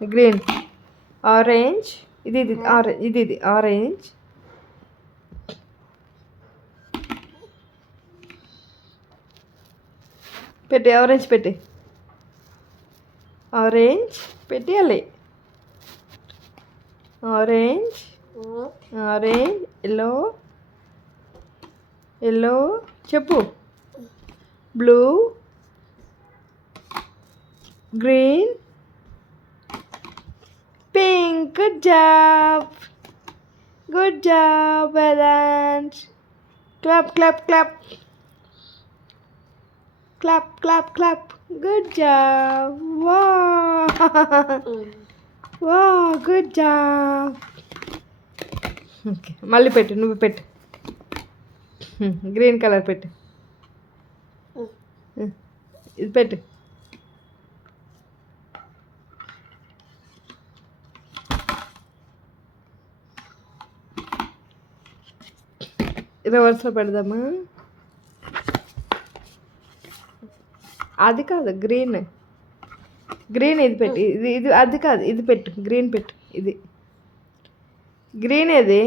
Green, orange, ఇది ఆరెంజ్, పెట్టి ఆరెంజ్ పెట్టి, ఆరెంజ్ పెట్టేయాలి. ఆరెంజ్, ఆరెంజ్, ఎల్లో, ఎల్లో చెప్పు, blue, green, pink. Good job, good job Vedant. Clap clap clap, clap clap clap. Good job. వా వా, గుడ్ జాబ్. ఓకే, మళ్ళీ పెట్టు, నువ్వు పెట్టు. గ్రీన్ కలర్ పెట్టు, ఇది పెట్టు. రివర్స్లో పెడదామా? అది కాదు, గ్రీన్, గ్రీన్ ఇది పెట్టు. ఇది అది కాదు, ఇది పెట్టు, గ్రీన్ పెట్టు. ఇది గ్రీన్ ఏది?